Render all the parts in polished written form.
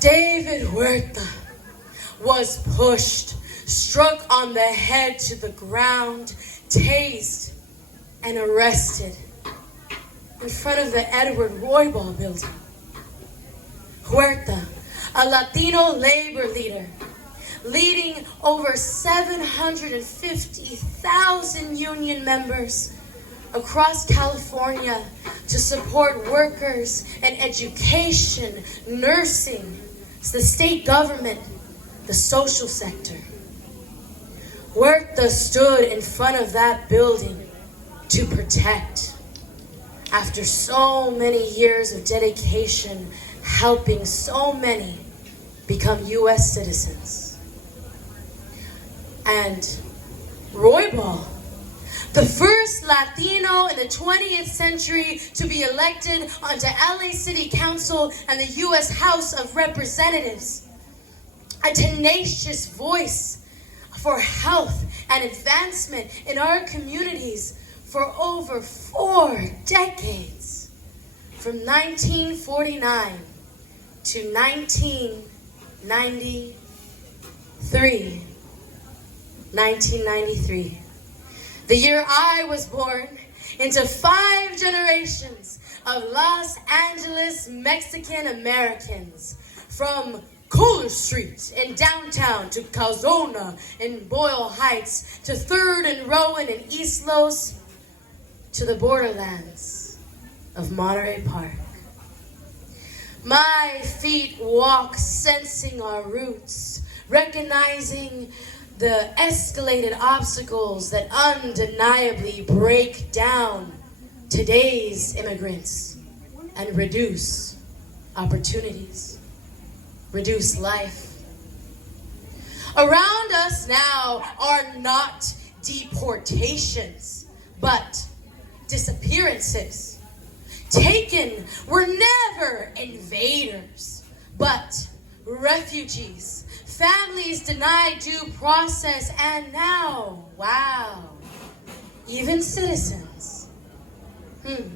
David Huerta was pushed, struck on the head to the ground, tased, and arrested in front of the Edward Roybal building. Huerta, a Latino labor leader, leading over 750,000 union members across California to support workers in education, nursing, the state government, the social sector. Huerta stood in front of that building to protect. After so many years of dedication, helping so many become U.S. citizens. And Roybal, the first Latino in the 20th century to be elected onto LA City Council and the U.S. House of Representatives. A tenacious voice for health and advancement in our communities for over 4 decades. From 1949 to 1993. The year I was born, into 5 generations of Los Angeles Mexican Americans, from Kohler Street in downtown to Calzona in Boyle Heights to 3rd and Rowan in East Los to the borderlands of Monterey Park. My feet walk sensing our roots, recognizing the escalated obstacles that undeniably break down today's immigrants and reduce opportunities, reduce life. Around us now are not deportations, but disappearances. Taken were never invaders, but refugees. Families denied due process, and now, wow, even citizens. Being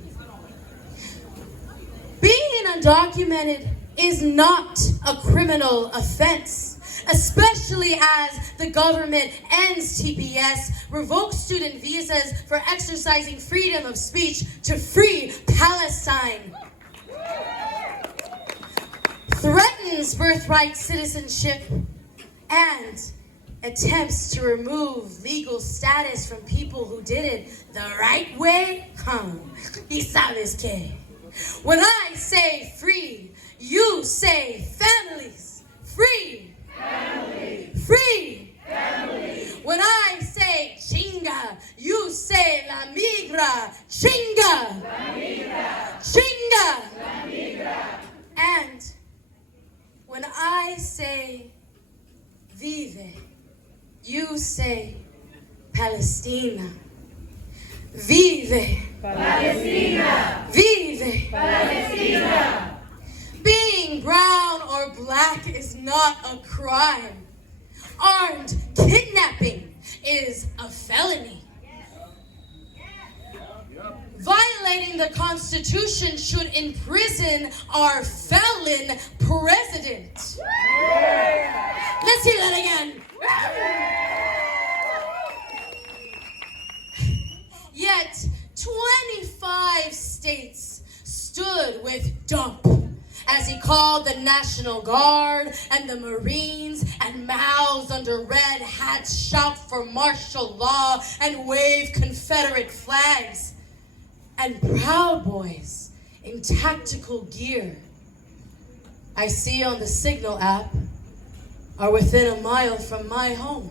undocumented is not a criminal offense, especially as the government ends TPS, revokes student visas for exercising freedom of speech to free Palestine, threatens birthright citizenship, and attempts to remove legal status from people who did it the right way. Y sabes que. When I say free, you say families. Free. Family. Free. Family. When I say chinga, you say la migra. Chinga. La migra. Chinga. La migra. And when I say vive, you say Palestina. Vive. Palestina. Vive. Palestina. Being brown or black is not a crime. Armed kidnapping is a felony. Violating the Constitution should imprison our felon president. Let's hear that again. Yet, 25 states stood with Dump as he called the National Guard and the Marines, and mouths under red hats shout for martial law and wave Confederate flags. And Proud Boys in tactical gear I see on the Signal app are within a mile from my home.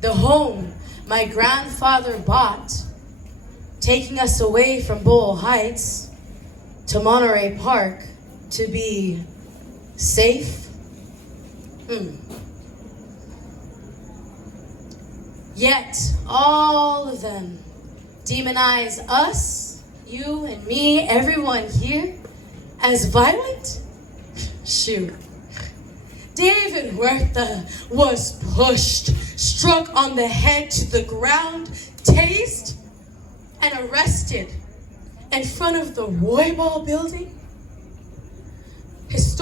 The home my grandfather bought, taking us away from Boyle Heights to Monterey Park to be safe. Yet all of them demonize us, you and me, everyone here, as violent? Shoot. David Huerta was pushed, struck on the head to the ground, tased, and arrested in front of the Roybal building.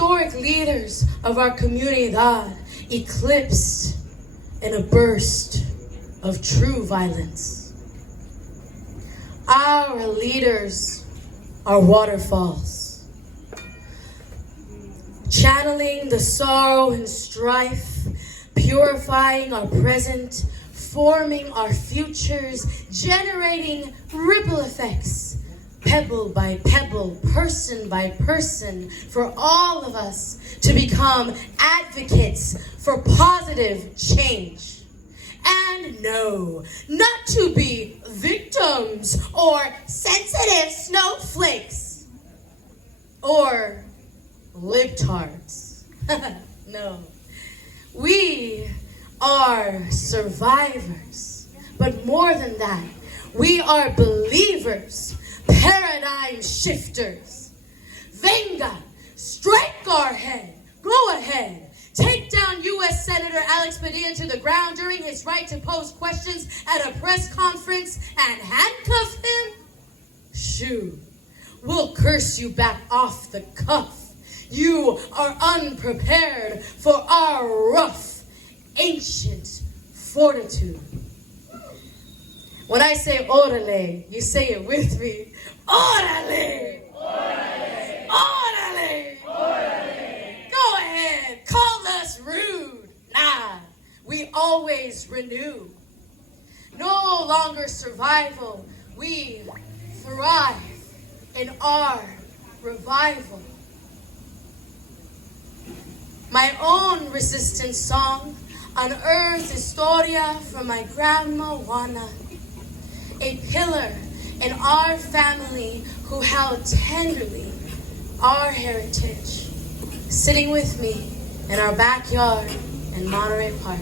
historic leaders of our comunidad eclipsed in a burst of true violence. Our leaders are waterfalls, channeling the sorrow and strife, purifying our present, forming our futures, generating ripple effects, pebble by pebble, person by person, for all of us to become advocates for positive change. And no, not to be victims or sensitive snowflakes or libtards. No, we are survivors, but more than that, we are believers, paradigm shifters. Venga, strike our head, go ahead. Take down U.S. Senator Alex Padilla to the ground during his right to pose questions at a press conference and handcuff him? Shoo, we'll curse you back off the cuff. You are unprepared for our rough, ancient fortitude. When I say orale, you say it with me. Orale! Orale! Orale! Orale! Go ahead, call us rude. Nah, we always renew. No longer survival, we thrive in our revival. My own resistance song unearthed historia from my grandma Juana, a pillar in our family who held tenderly our heritage, sitting with me in our backyard in Monterey Park.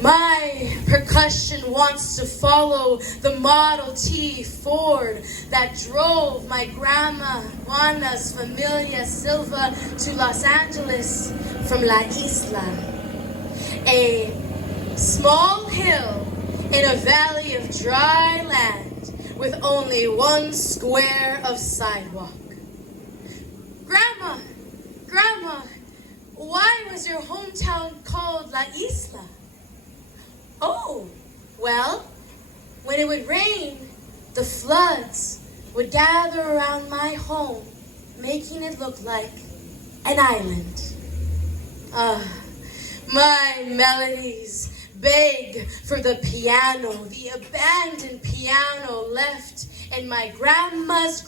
My percussion wants to follow the Model T Ford that drove my grandma Juana's familia Silva to Los Angeles from La Isla, a small hill in a valley of dry land with only one square of sidewalk. Grandma, why was your hometown called La Isla? Oh, well, when it would rain, the floods would gather around my home, making it look like an island. My melodies beg for the piano, the abandoned piano left in my grandma's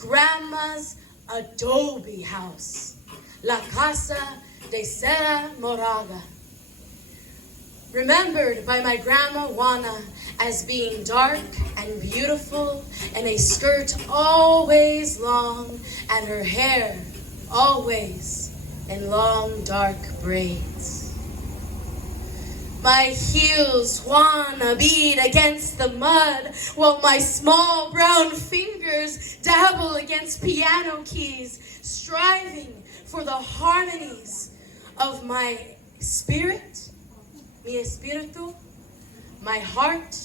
adobe house, La Casa de Cera Moraga. Remembered by my grandma Juana as being dark and beautiful, and a skirt always long, and her hair always in long dark braids. My heels Juana beat against the mud, while my small brown fingers dabble against piano keys, striving for the harmonies of my spirit, mi espíritu, my heart,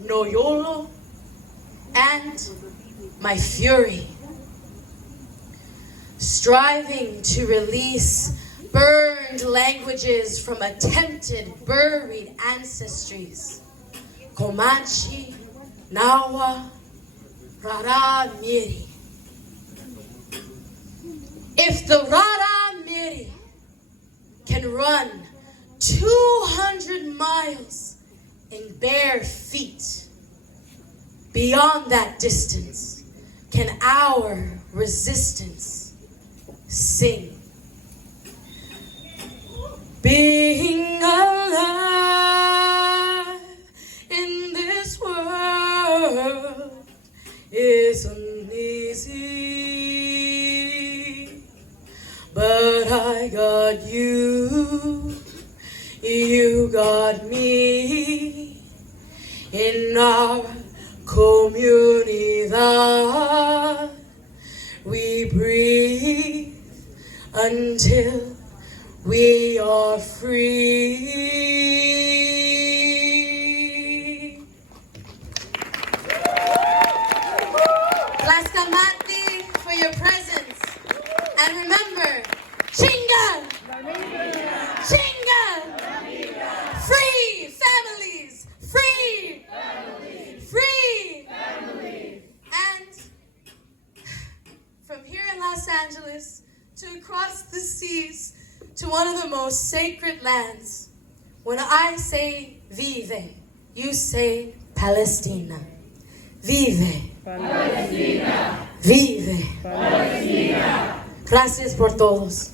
no yolo, and my fury. Striving to release burned languages from attempted buried ancestries. Comanche, Nawa, Rara Miri. If the Rara Miri can run 200 miles in bare feet, beyond that distance can our resistance sing. Being alive in this world isn't easy, but I got you, you got me, in our comunidad. We breathe until we are free. Tlaxcamati for your presence. And remember, Chinga! Chinga! Free families! Free! Free! And from here in Los Angeles to across the seas to one of the most sacred lands, when I say vive, you say Palestina. Vive. Palestina. Vive. Palestina. Gracias por todos.